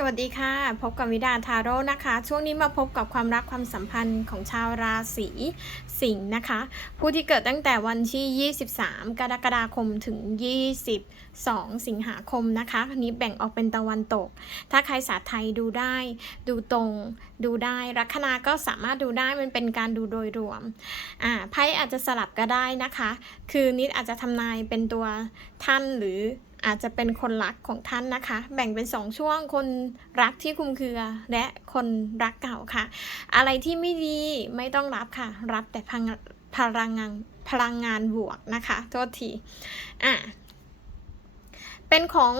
สวัสดีค่ะ พบกับวิดาทาโร่นะคะ ช่วงนี้มาพบกับความรักความสัมพันธ์ของชาวราศีสิงห์นะคะ ผู้ที่เกิดตั้งแต่วันที่ 23 กรกฎาคมถึง 22 สิงหาคมนะคะนี้แบ่งออกเป็นตะวันตก ถ้าใครศาสตร์ไทยดูได้ ดูตรง ดูได้ลัคนาก็สามารถดูได้มันเป็นการดูโดยรวมอ่าไพ่อาจจะสลับก็ได้นะคะ คือนิดอาจจะทำนายเป็นตัวท่านหรือ อาจจะเป็นคนรักของท่านนะคะ แบ่งเป็นสองช่วงคนรักที่คุมเครือ และคนรักเก่าค่ะ อะไรที่ไม่ดีไม่ต้องรับค่ะ รับแต่พลังพลังงานพลังงานบวกนะคะโทษทีอะเป็นของ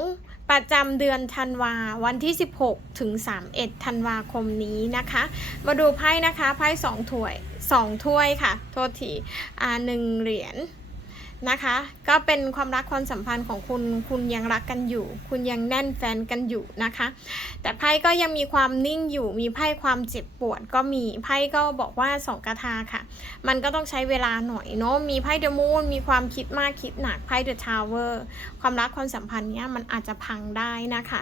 ประจำเดือนธันวาวันที่ 16 ถึง 31 ธันวาคมนี้นะคะ มาดูไพ่นะคะไพ่สองถ้วยสองถ้วยค่ะ โทษทีอ่าหนึ่งเหรียญ นะคะ ก็เป็นความรักความสัมพันธ์ของคุณคุณยังรักกันอยู่ คุณยังแน่นแฟนกันอยู่นะคะ แต่ไพ่ก็ยังมีความนิ่งอยู่มีไพ่ความเจ็บปวดก็มีไพ่ก็บอกว่าสองกระทาค่ะ มันก็ต้องใช้เวลาหน่อยเนาะมีไพ่เดอะมูนมีความคิดมากคิดหนักไพ่เดอะทาวเวอร์ความรักความสัมพันธ์เนี้ยมันอาจจะพังได้นะคะ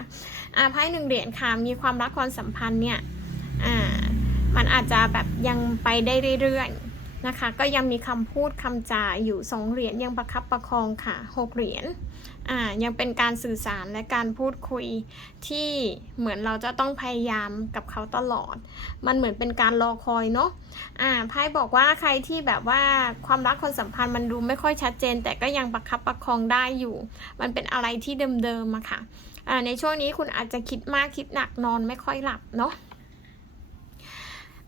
อ่าไพ่หนึ่งเหรียญค่ะมีความรักความสัมพันธ์เนี่ยอ่ามันอาจจะแบบยังไปได้เรื่อยๆ นะคะ ก็ยังมีคำพูดคำจาอยู่สองเหรียญยังประคับประคองค่ะหกเหรียญอ่ายังเป็นการสื่อสารและการพูดคุยที่เหมือนเราจะต้องพยายามกับเขาตลอด มันเหมือนเป็นการรอคอยเนาะอ่าไพ่บอกว่าใครที่แบบว่าความรักความสัมพันธ์มันดูไม่ค่อยชัดเจน แต่ก็ยังประคับประคองได้อยู่ มันเป็นอะไรที่เดิมๆอะค่ะอ่าในช่วงนี้คุณอาจจะคิดมากคิดหนักนอนไม่ค่อยหลับเนาะ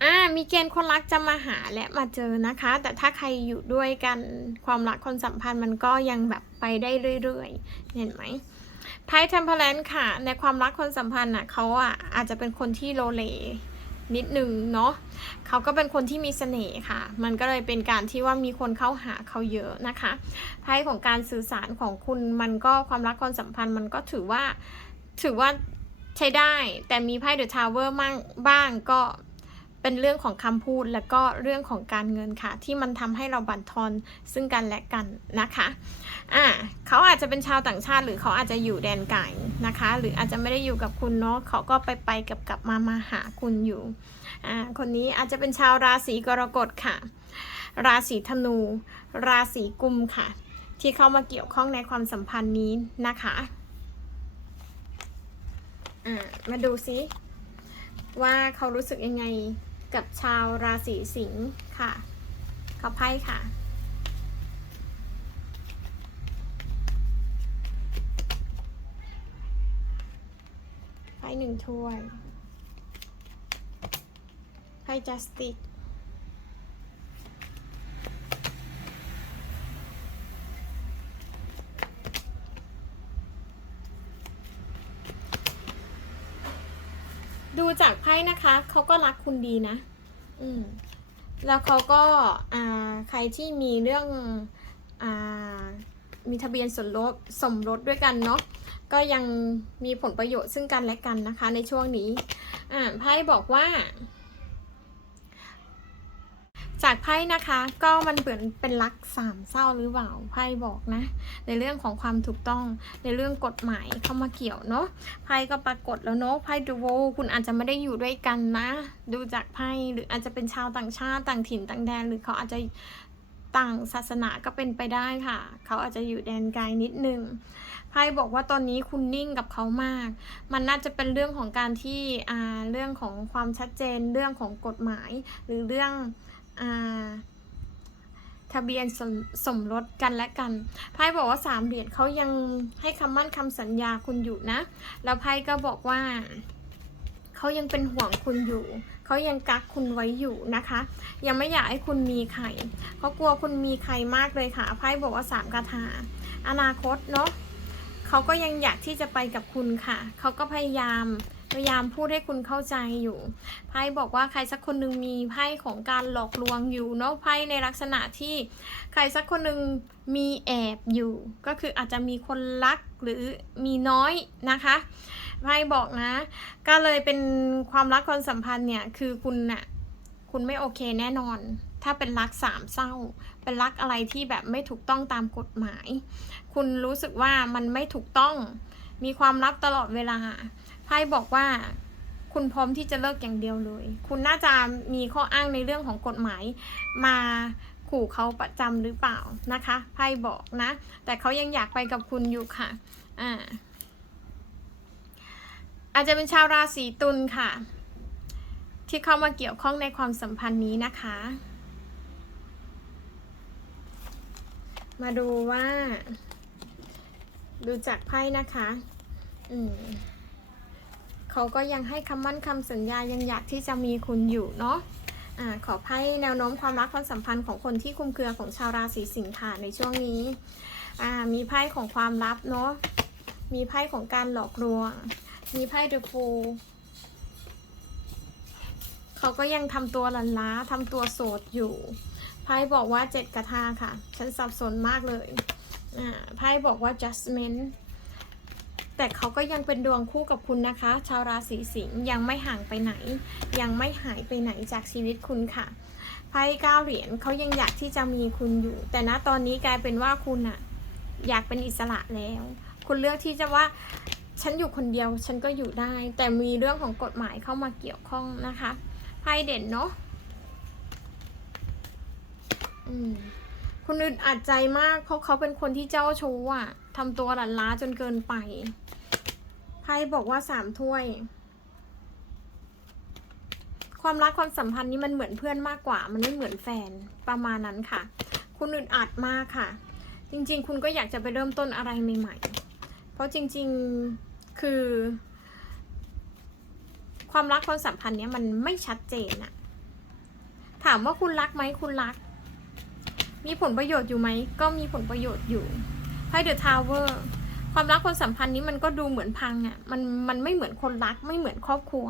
อ่ามีเกณฑ์คนรักจะมาหาและมาเจอนะคะ แต่ถ้าใครอยู่ด้วยกันความรักความสัมพันธ์มันก็ยังแบบไปได้เรื่อยๆ เห็นไหมไพ่เทมเพลนค่ะ ในความรักความสัมพันธ์อะเขาอะอาจจะเป็นคนที่โลเลนิดนึงเนาะเขาก็เป็นคนที่มีเสน่ห์ค่ะ มันก็เลยเป็นการที่ว่ามีคนเข้าหาเขาเยอะนะคะไพ่ของการสื่อสารของคุณมันก็ความรักความสัมพันธ์มันก็ถือว่าถือว่าใช้ได้ แต่มีไพ่เดอะทาวเวอร์มั่งบ้างก็ เป็นเรื่องของคำพูดและก็เรื่องของการเงินค่ะ ที่มันทำให้เราบั่นทอนซึ่งกันและกันนะคะอ่าเขาอาจจะเป็นชาวต่างชาติ หรือเขาอาจจะอยู่แดนไกลนะคะ หรืออาจจะไม่ได้อยู่กับคุณเนาะเขาก็ไปไปกับกลับมามาหาคุณอยู่อ่าคนนี้อาจจะเป็นชาวราศีกรกฎค่ะ ราศีธนู ราศีกุมค่ะ ที่เข้ามาเกี่ยวข้องในความสัมพันธ์นี้นะคะอ่ามาดูซิว่าเขารู้สึกยังไง กับชาวราศีสิงห์ค่ะ ขอไพ่ค่ะ ไพ่หนึ่งถ้วย ไพ่จัสติก ดูจากไพ่นะ คะเขาก็รักคุณดีนะ อืมแล้วเขาก็อ่าใครที่มีเรื่องอ่ามีทะเบียนสมรสสมรสด้วยกันเนาะก็ยังมีผลประโยชน์ซึ่งกันและกันนะคะ ในช่วงนี้อ่าไพ่บอกว่า จากไพ่นะคะ ก็มันเหมือนเป็นรักสามเศร้าหรือเปล่าไพ่บอกนะ ในเรื่องของความถูกต้องในเรื่องกฎหมายเข้ามาเกี่ยวเนาะไพ่ก็ปรากฏแล้วเนาะไพ่ดูโวคุณอาจจะไม่ได้อยู่ด้วยกันนะ ดูจากไพ่หรืออาจจะเป็นชาวต่างชาติต่างถิ่นต่างแดน หรือเขาอาจจะต่างศาสนาก็เป็นไปได้ค่ะ เขาอาจจะอยู่แดนไกลนิดนึงไพ่บอกว่าตอนนี้คุณนิ่งกับเขามาก มันน่าจะเป็นเรื่องของการที่อ่าเรื่องของความชัดเจนเรื่องของกฎหมายหรือเรื่อง ทะเบียนสมสมรสกันและกัน ไพ่บอกว่าสามเหรียญเขายังให้คำมั่นคำสัญญาคุณอยู่นะ แล้วไพ่ก็บอกว่าเขายังเป็นห่วงคุณอยู่ เขายังกักคุณไว้อยู่นะคะ ยังไม่อยากให้คุณมีใครเขากลัวคุณมีใครมากเลยค่ะ ไพ่บอกว่าสามคาถา อนาคตเนาะเขาก็ยังอยากที่จะไปกับคุณค่ะ เขาก็พยายาม พยายามพูดให้คุณเข้าใจอยู่ ไพ่บอกว่าใครสักคนหนึ่งมีไพ่ของการหลอกลวงอยู่เนาะไพ่ในลักษณะที่ใครสักคนหนึ่งมีแอบอยู่ ก็คืออาจจะมีคนรักหรือมีน้อยนะคะไพ่บอกนะ ก็เลยเป็นความรักความสัมพันธ์เนี่ยคือคุณน่ะคุณไม่โอเคแน่นอน ถ้าเป็นรักสามเศร้า เป็นรักอะไรที่แบบไม่ถูกต้องตามกฎหมาย คุณรู้สึกว่ามันไม่ถูกต้อง มีความลับตลอดเวลา ไพ่บอกว่าคุณพร้อมที่จะเลิกอย่างเดียวเลย คุณน่าจะมีข้ออ้างในเรื่องของกฎหมายมาขู่เขาประจำหรือเปล่านะคะไพ่บอกนะ แต่เขายังอยากไปกับคุณอยู่ค่ะ อ่า อาจจะเป็นชาวราศีตุลค่ะ ที่เข้ามาเกี่ยวข้องในความสัมพันธ์นี้นะคะ มาดูว่า ดูจากไพ่นะคะ อืม เขาก็ยังให้คำมั่นคำสัญญายังอยากที่จะมีคุณอยู่เนาะอ่าขอไพ่แนวโน้มความรักความสัมพันธ์ของคนที่คุมเครือของชาวราศีสิงค์ค่ะในช่วงนี้อ่ามีไพ่ของความลับเนาะมีไพ่ของการหลอกลวง มีไพ่เดอะฟูลเขาก็ยังทำตัวลันล้าทำตัวโสดอยู่ ไพ่บอกว่าเจ็ดกระทาค่ะ ฉันสับสนมากเลย อ่า ไพ่บอกว่า judgment แต่เขาก็ยังเป็นดวงคู่กับคุณนะคะ ชาวราศีสิงห์ยังไม่ห่างไปไหน ยังไม่หายไปไหนจากชีวิตคุณค่ะไพ่เก้าเหรียญเขายังอยากที่จะมีคุณอยู่ แต่ณตอนนี้กลายเป็นว่าคุณอะอยากเป็นอิสระแล้ว คุณเลือกที่จะว่าฉันอยู่คนเดียวฉันก็อยู่ได้ แต่มีเรื่องของกฎหมายเข้ามาเกี่ยวข้องนะคะไพ่เด่นเนาะคุณอึดอัดใจมากเพราะเขาเป็นคนที่เจ้าชู้อะทำตัวหลันล้าจนเกินไป พ่บอกว่าสามถ้วย ความรักความสัมพันธ์นี้มันเหมือนเพื่อนมากกว่า มันไม่เหมือนแฟนประมาณนั้นค่ะ คุณอึดอัดมากค่ะ จริง ๆ คุณก็อยากจะไปเริ่มต้นอะไรใหม่ ๆ เพราะจริง ๆคือ ความรักความสัมพันธ์เนี้ยมันไม่ชัดเจนอะถามว่าคุณรักไหมคุณรัก มีผลประโยชน์อยู่ไหมก็มีผลประโยชน์อยู่ไพ่เดอะทาวเวอร์ ความรักความสัมพันธ์นี้มันก็ดูเหมือนพังอะ่ะมันมันไม่เหมือนคนรักไม่เหมือนครอบครัว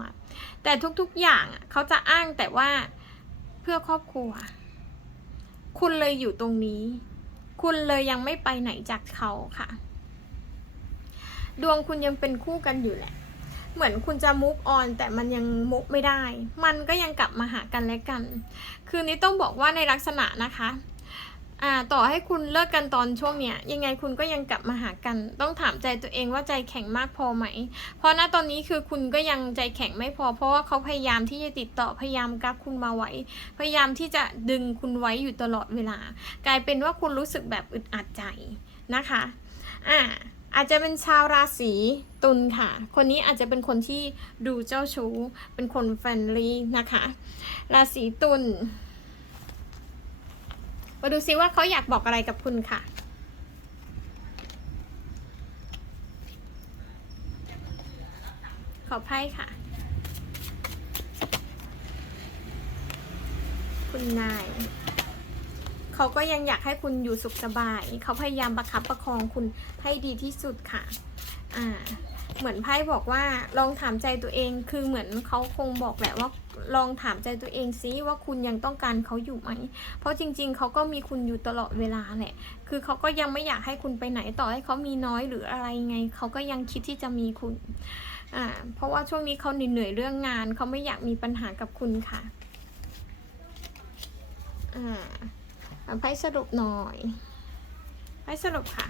แต่ทุกๆอย่างอะเขาจะอ้างแต่ว่าเพื่อครอบครัว คุณเลยอยู่ตรงนี้ คุณเลยยังไม่ไปไหนจากเขาค่ะ ดวงคุณยังเป็นคู่กันอยู่แหละ เหมือนคุณจะมุกออนแต่มันยังมุกไม่ได้ มันก็ยังกลับมาหากันและกัน คือนี้ต้องบอกว่าในลักษณะนะคะ อ่าต่อให้คุณเลิกกันตอนช่วงเนี้ยยังไงคุณก็ยังกลับมาหากัน ต้องถามใจตัวเองว่าใจแข็งมากพอไหม เพราะณตอนนี้คือคุณก็ยังใจแข็งไม่พอ เพราะว่าเขาพยายามที่จะติดต่อพยายามกักคุณมาไว้ พยายามที่จะดึงคุณไว้อยู่ตลอดเวลา กลายเป็นว่าคุณรู้สึกแบบอึดอัดใจนะคะอ่าอาจจะเป็นชาวราศีตุลค่ะ คนนี้อาจจะเป็นคนที่ดูเจ้าชู้ เป็นคนแฟรนลี่นะคะ ราศีตุล มาดูซิว่าเขาอยากบอกอะไรกับคุณค่ะ ขอไพ่ค่ะ คุณนาย เขาก็ยังอยากให้คุณอยู่สุขสบาย เขาพยายามประคับประคองคุณให้ดีที่สุดค่ะ อ่า เหมือนไพ่บอกว่าลองถามใจตัวเอง คือเหมือนเขาคงบอกแหละว่า ลองถามใจตัวเองซิว่าคุณยังต้องการเขาอยู่ไหม เพราะจริง ๆ เขาก็มีคุณอยู่ตลอดเวลาแหละ คือเขาก็ยังไม่อยากให้คุณไปไหนต่อให้เขามีน้อยหรืออะไรไง เขาก็ยังคิดที่จะมีคุณ อ่า เพราะว่าช่วงนี้เขาเหนื่อยเรื่องงาน เขาไม่อยากมีปัญหากับคุณค่ะ อ่าไพ่สรุปหน่อยไพ่สรุปค่ะ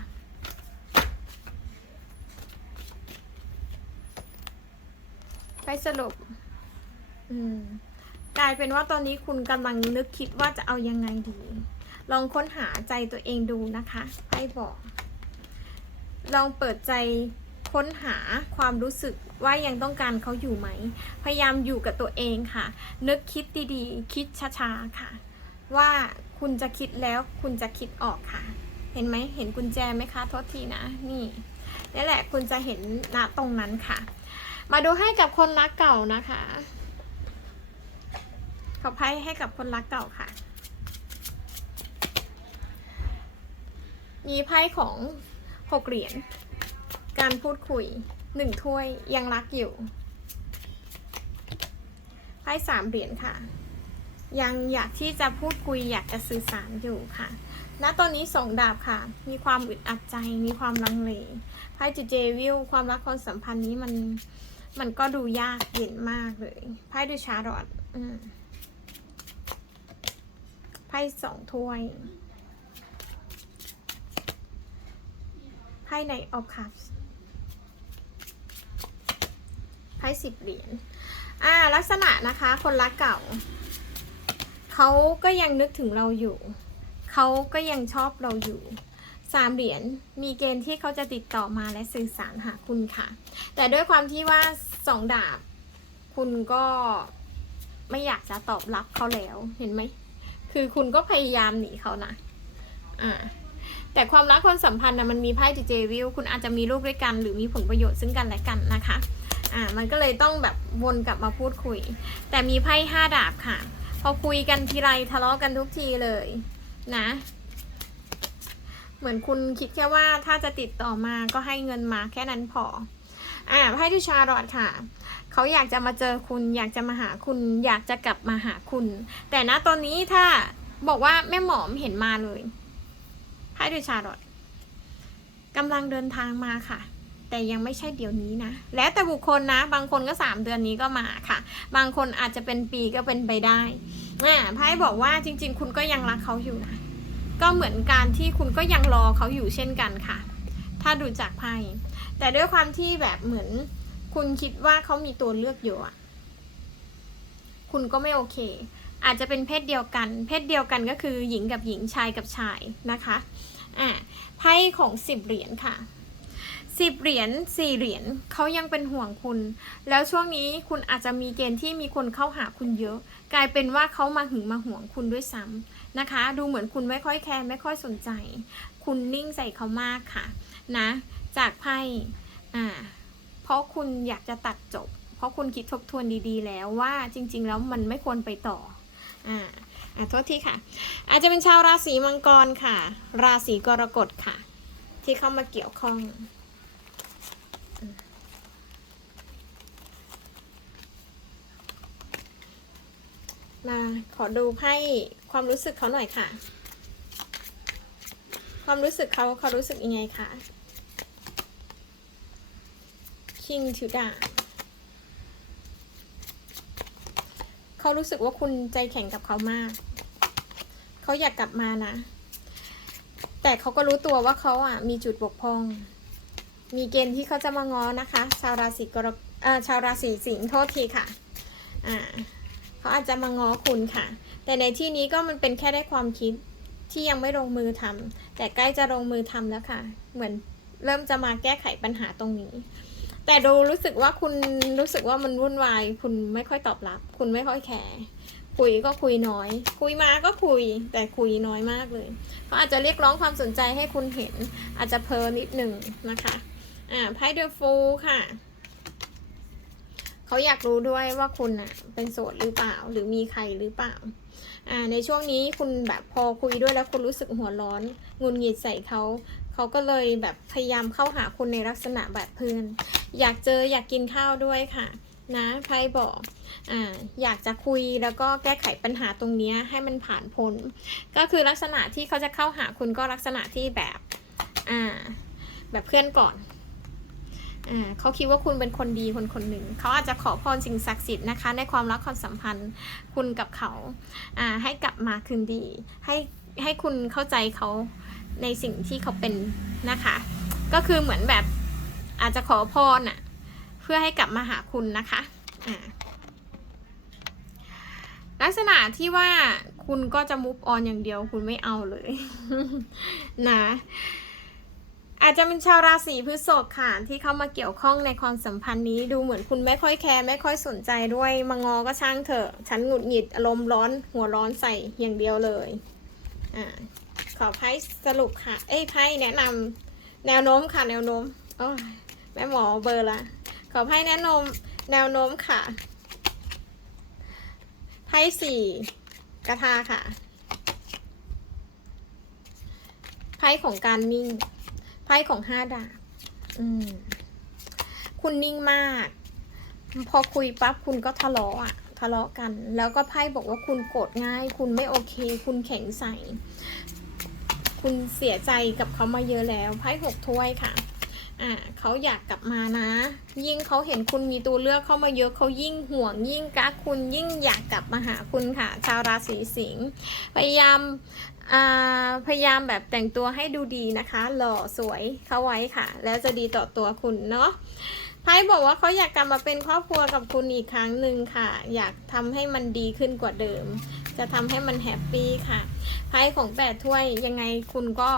ไพ่สรุป กลายเป็นว่าตอนนี้คุณกำลังนึกคิดว่าจะเอายังไงดี ลองค้นหาใจตัวเองดูนะคะไพ่บอก ลองเปิดใจค้นหาความรู้สึกว่ายังต้องการเขาอยู่ไหม พยายามอยู่กับตัวเองค่ะ นึกคิดดีๆ คิดช้าๆค่ะ ว่าคุณจะคิดแล้วคุณจะคิดออกค่ะ เห็นไหมเห็นกุญแจไหมคะโทษทีนะนี่นี่แหละคุณจะเห็นณตรงนั้นค่ะ มาดูให้กับคนรักเก่านะคะ ขอไพ่ให้กับคนรักเก่าค่ะ มีไพ่ของหกเหรียญ การพูดคุยหนึ่งถ้วยยังรักอยู่ ไพ่สามเหรียญค่ะ ยังอยากที่จะพูดคุยอยากจะสื่อสารอยู่ค่ะ ณ ตอนนี้สองดาบค่ะ มีความอึดอัดใจ มีความลังเล ไพ่จูเจวิลความรักความสัมพันธ์นี้มันมันก็ดูยากเย็นมากเลย ไพ่ดูชาร์ลอตอืม ไพ่สองถ้วย ไพ่ในออฟคัพพ่สิบเหรียญ อ่า ลักษณะนะคะ คนรักเก่า เขาก็ยังนึกถึงเราอยู่ เขาก็ยังชอบเราอยู่สามเหรียญมีเกณฑ์ที่เขาจะติดต่อมาและสื่อสารหาคุณค่ะ แต่ด้วยความที่ว่าสองดาบ คุณก็ไม่อยากจะตอบรับเขาแล้วเห็นไหม คือคุณก็พยายามหนีเขานะอ่าแต่ความรักความสัมพันธ์นะมันมีไพ่ดีเจวิลคุณอาจจะมีลูกด้วยกัน หรือมีผลประโยชน์ซึ่งกันและกันนะคะอ่ามันก็เลยต้องแบบวนกลับมาพูดคุย แต่มีไพ่ห้าดาบค่ะ พอคุยกันทีไรทะเลาะกันทุกทีเลยนะ เหมือนคุณคิดแค่ว่าถ้าจะติดต่อมาก็ให้เงินมาแค่นั้นพออ่าไพ่ทีชาร์ลอตค่ะ เขาอยากจะมาเจอคุณ อยากจะมาหาคุณ อยากจะกลับมาหาคุณ แต่ณตอนนี้ถ้าบอกว่าแม่หมอมเห็นมาเลยไพ่ที่ชาร์ลอตกำลังเดินทางมาค่ะ แต่ยังไม่ใช่เดี๋ยวนี้นะ แล้วแต่บุคคลนะ บางคนก็สามเดือนนี้ก็มาค่ะ บางคนอาจจะเป็นปีก็เป็นไปได้อ่าไพ่บอกว่าจริง ๆ คุณก็ยังรักเขาอยู่นะ ก็เหมือนการที่คุณก็ยังรอเขาอยู่เช่นกันค่ะ ถ้าดูจากไพ่แต่ด้วยความที่แบบเหมือน คุณคิดว่าเขามีตัวเลือกอยู่อะคุณก็ไม่โอเค อาจจะเป็นเพศเดียวกัน เพศเดียวกันก็คือหญิงกับหญิงชายกับชายนะคะอ่าไพ่ของสิบเหรียญค่ะสิบเหรียญสี่เหรียญเขายังเป็นห่วงคุณ แล้วช่วงนี้คุณอาจจะมีเกณฑ์ที่มีคนเข้าหาคุณเยอะ กลายเป็นว่าเขามาหึงมาห่วงคุณด้วยซ้ำนะคะ ดูเหมือนคุณไม่ค่อยแคร์ไม่ค่อยสนใจ คุณนิ่งใส่เขามากค่ะ นะ จากไพ่อ่า ราะคุณอยากจะตัดจบ เพราะคุณคิดทบทวนดีๆ แล้วว่าจริง ๆ แล้วมันไม่ควรไปต่ออ่าอ่าโทษทีค่ะ อาจจะเป็นชาวราศีมังกรค่ะ ราศีกรกฎค่ะ ที่เข้ามาเกี่ยวข้องมาขอดูไพ่ความรู้สึกเขาหน่อยค่ะ ความรู้สึกเขาเขารู้สึกยังไงคะ King ถือดาเขารู้สึกว่าคุณใจแข็งกับเขามาก เขาอยากกลับมานะ แต่เขาก็รู้ตัวว่าเขาอะมีจุดบกพร่อง มีเกณฑ์ที่เขาจะมาง้อนะคะ ชาวราศีกรกชาวราศีสิงห์โทษทีค่ะ อ่าเขาอาจจะมาง้อคุณค่ะ แต่ในที่นี้ก็มันเป็นแค่ได้ความคิดที่ยังไม่ลงมือทำแต่ใกล้จะลงมือทำแล้วค่ะ เหมือนเริ่มจะมาแก้ไขปัญหาตรงนี้ แต่ดูรู้สึกว่าคุณรู้สึกว่ามันวุ่นวาย คุณไม่ค่อยตอบรับ คุณไม่ค่อยแคร์คุยก็คุยน้อย คุยมาก็คุย แต่คุยน้อยมากเลยเขาอาจจะเรียกร้องความสนใจให้คุณเห็น อาจจะเพลินนิดหนึ่งนะคะอ่าไพ่เดอะฟูค่ะเขาอยากรู้ด้วยว่าคุณอะเป็นโสดหรือเปล่า หรือมีใครหรือเปล่าอ่าในช่วงนี้คุณแบบพอคุยด้วยแล้วคุณรู้สึกหัวร้อนงุนหงิดใส่เขา เขาก็เลยแบบพยายามเข้าหาคุณในลักษณะแบบเพื่อนอยากเจออยากกินข้าวด้วยค่ะ นะไพ่บอกอ่าอยากจะคุยแล้วก็แก้ไขปัญหาตรงนี้ให้มันผ่านพ้น ก็คือลักษณะที่เขาจะเข้าหาคุณก็ลักษณะที่แบบอ่าแบบเพื่อนก่อนอเขาคิดว่าคุณเป็นคนดีคนคนหนึ่ง เขาอาจจะขอพรสิ่งศักดิ์สิทธิ์นะคะ ในความรักความสัมพันธ์คุณกับเขาให้กลับมาคืนดี ให้ให้คุณเข้าใจเขา ในสิ่งที่เขาเป็นนะคะ ก็คือเหมือนแบบอาจจะขอพรอะ เพื่อให้กลับมาหาคุณนะคะอ่าลักษณะที่ว่าคุณก็จะมุฟออนอย่างเดียวคุณไม่เอาเลยนะอาจจะเป็นชาวราศีพฤษภค่ะที่เข้ามาเกี่ยวข้องในความสัมพันธ์นี้ดูเหมือนคุณไม่ค่อยแคร์ไม่ค่อยสนใจด้วยมางอก็ช่างเถอะ ฉันหงุดหงิดอารมณ์ร้อนหัวร้อนใส่อย่างเดียวเลยอ่า ขอไพ่สรุปค่ะ เอ้ยไพ่แนะนำแนวโน้มค่ะ แนวโน้มโอ้ยแม่หมอเบอร์ละขอไพ่แนะนำแนวโน้มค่ะไพ่สี่กระทาค่ะไพ่ของการนิ่งไพ่ของห้าดาบอืมคุณนิ่งมาก พอคุยปั๊บคุณก็ทะเลาะอะทะเลาะกัน แล้วก็ไพ่บอกว่าคุณโกรธง่าย คุณไม่โอเค คุณแข็งใส คุณเสียใจกับเขามาเยอะแล้วไพ่หกถ้วยค่ะอ่าเขาอยากกลับมานะ ยิ่งเขาเห็นคุณมีตัวเลือกเข้ามาเยอะเขายิ่งห่วง ยิ่งกักคุณยิ่งอยากกลับมาหาคุณค่ะ ชาวราศีสิงห์พยายามอ่าพยายามแบบแต่งตัวให้ดูดีนะคะ หล่อสวยเข้าไว้ค่ะ แล้วจะดีต่อตัวคุณเนาะไพ่บอกว่าเขาอยากกลับมาเป็นครอบครัวกับคุณอีกครั้งหนึ่งค่ะ อยากทำให้มันดีขึ้นกว่าเดิม จะทำให้มันแฮปปี้ค่ะไพ่ของแปดถ้วยยังไงคุณก็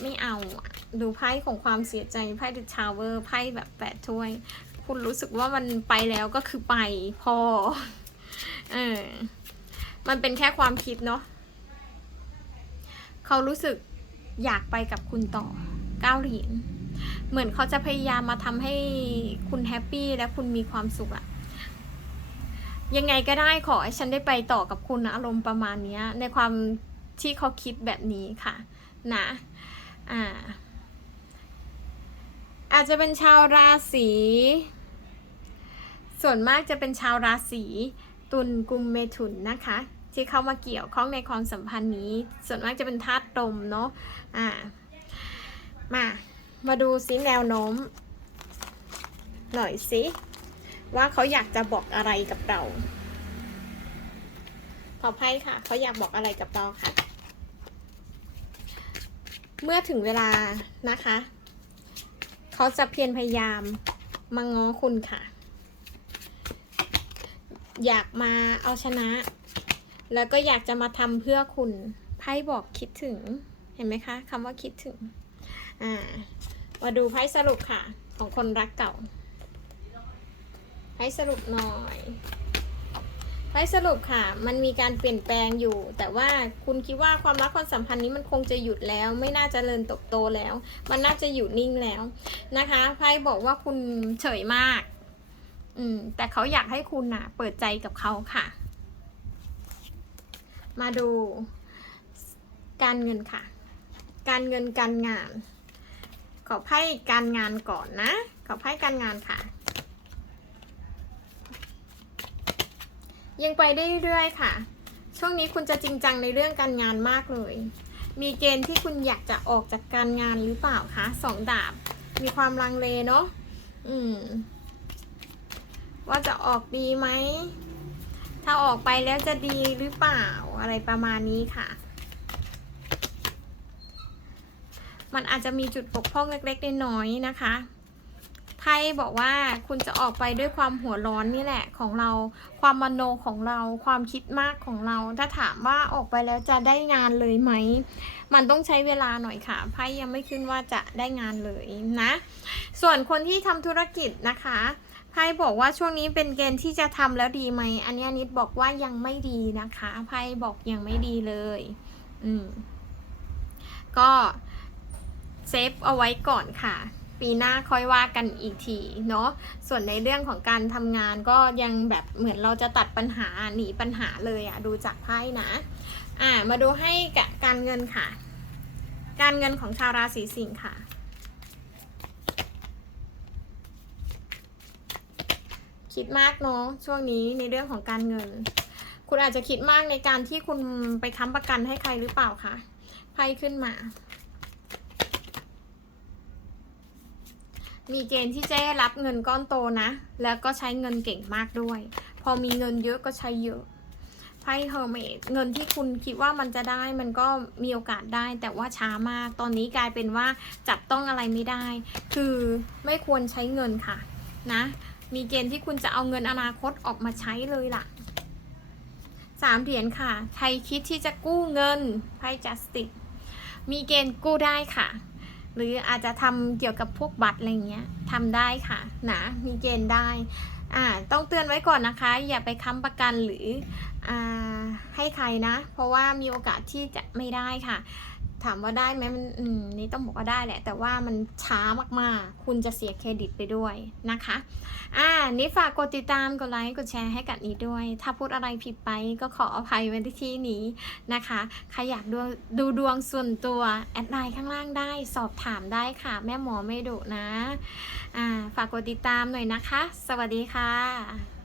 ไม่เอาดูไพ่ของความเสียใจไพ่ดิชาวเวอร์ไพ่แบบแปดถ้วย คุณรู้สึกว่ามันไปแล้วก็คือไปพอเออมันเป็นแค่ความคิดเนาะเขารู้สึกอยากไปกับคุณต่อเก้าเหรียญเหมือนเขาจะพยายามมาทำให้คุณแฮปปี้และคุณมีความสุขอะ ยังไงก็ได้ขอให้ฉันได้ไปต่อกับคุณนะอารมณ์ประมาณนี้ในความที่เขาคิดแบบนี้ค่ะนะอ่าอาจจะเป็นชาวราศีส่วนมากจะเป็นชาวราศีตุลกุมเมถุนนะคะ ที่เข้ามาเกี่ยวข้องในความสัมพันธ์นี้ ส่วนมากจะเป็นธาตุลมเนาะอ่ามามาดูซิแนวโน้ม หน่อยสิ ว่าเขาอยากจะบอกอะไรกับเรา ขอไพ่ค่ะ เขาอยากบอกอะไรกับเราค่ะ เมื่อถึงเวลานะคะ เขาจะเพียรพยายามมาง้อคุณค่ะ อยากมาเอาชนะ แล้วก็อยากจะมาทำเพื่อคุณไพ่บอกคิดถึง เห็นไหมคะคำว่าคิดถึง อ่า มาดูไพ่สรุปค่ะ ของคนรักเก่า ไพ่สรุปหน่อยไพ่สรุปค่ะ มันมีการเปลี่ยนแปลงอยู่ แต่ว่าคุณคิดว่าความรักความสัมพันธ์นี้มันคงจะหยุดแล้ว ไม่น่าจะเริญตบโตแล้ว มันน่าจะอยู่นิ่งแล้วนะคะไพ่บอกว่าคุณเฉยมาก อืม แต่เขาอยากให้คุณน่ะ เปิดใจกับเขาค่ะ มาดู การเงินค่ะ การเงินการงาน ขอไพ่การงานก่อนนะ ขอไพ่การงานค่ะ ยังไปได้เรื่อยๆค่ะ ช่วงนี้คุณจะจริงจังในเรื่องการงานมากเลย มีเกณฑ์ที่คุณอยากจะออกจากการงานหรือเปล่าคะสองดาบ มีความลังเลเนาะอืม ว่าจะออกดีไหม ถ้าออกไปแล้วจะดีหรือเปล่าอะไรประมาณนี้ค่ะ มันอาจจะมีจุดปกพร่องเล็กๆน้อยๆนะคะ ไพ่บอกว่าคุณจะออกไปด้วยความหัวร้อนนี่แหละของเรา ความมโนของเราความคิดมากของเรา ถ้าถามว่าออกไปแล้วจะได้งานเลยไหม มันต้องใช้เวลาหน่อยค่ะไพ่ยังไม่ขึ้นว่าจะได้งานเลยนะ ส่วนคนที่ทำธุรกิจนะคะไพ่บอกว่าช่วงนี้เป็นเกณฑ์ที่จะทำแล้วดีไหม อันนี้นิดบอกว่ายังไม่ดีนะคะไพ่บอกยังไม่ดีเลย อืมก็เซฟเอาไว้ก่อนค่ะ ปีหน้าค่อยว่ากันอีกทีเนาะส่วนในเรื่องของการทำงานก็ยังแบบเหมือนเราจะตัดปัญหาหนีปัญหาเลยอะดูจากไพ่นะอ่ามาดูให้กับการเงินค่ะ การเงินของชาวราศีสิงค์ค่ะคิดมากเนาะช่วงนี้ในเรื่องของการเงิน คุณอาจจะคิดมากในการที่คุณไปค้ำประกันให้ใครหรือเปล่าคะไพ่ขึ้นมา มีเกณฑ์ที่จะได้รับเงินก้อนโตนะ แล้วก็ใช้เงินเก่งมากด้วย พอมีเงินเยอะก็ใช้เยอะไพ่เฮอร์เมดเงินที่คุณคิดว่ามันจะได้มันก็มีโอกาสได้ แต่ว่าช้ามาก ตอนนี้กลายเป็นว่าจับต้องอะไรไม่ได้ คือไม่ควรใช้เงินค่ะ นะ มีเกณฑ์ที่คุณจะเอาเงินอนาคตออกมาใช้เลยล่ะสามเหรียญค่ะ ใครคิดที่จะกู้เงินไพ่จัสติกมีเกณฑ์กู้ได้ค่ะ หรืออาจจะทำเกี่ยวกับพวกบัตรอะไรเงี้ยทำได้ค่ะนะมีเกณฑ์ได้อ่าต้องเตือนไว้ก่อนนะคะ อย่าไปค้ำประกันหรืออ่าให้ใครนะ เพราะว่ามีโอกาสที่จะไม่ได้ค่ะ ถามว่าได้ไหมมันอืมนี่ต้องบอกว่าได้แหละ แต่ว่ามันช้ามากๆ คุณจะเสียเครดิตไปด้วยนะคะ อ่า นี่ฝากกดติดตาม กดไลค์ กดแชร์ให้กับนี้ด้วย ถ้าพูดอะไรผิดไปก็ขออภัยไว้ที่นี้นะคะ ใครอยากดูดูดวงส่วนตัว แอดไลน์ข้างล่างได้ สอบถามได้ค่ะ แม่หมอไม่ดุนะ อ่า ฝากกดติดตามหน่อยนะคะ สวัสดีค่ะ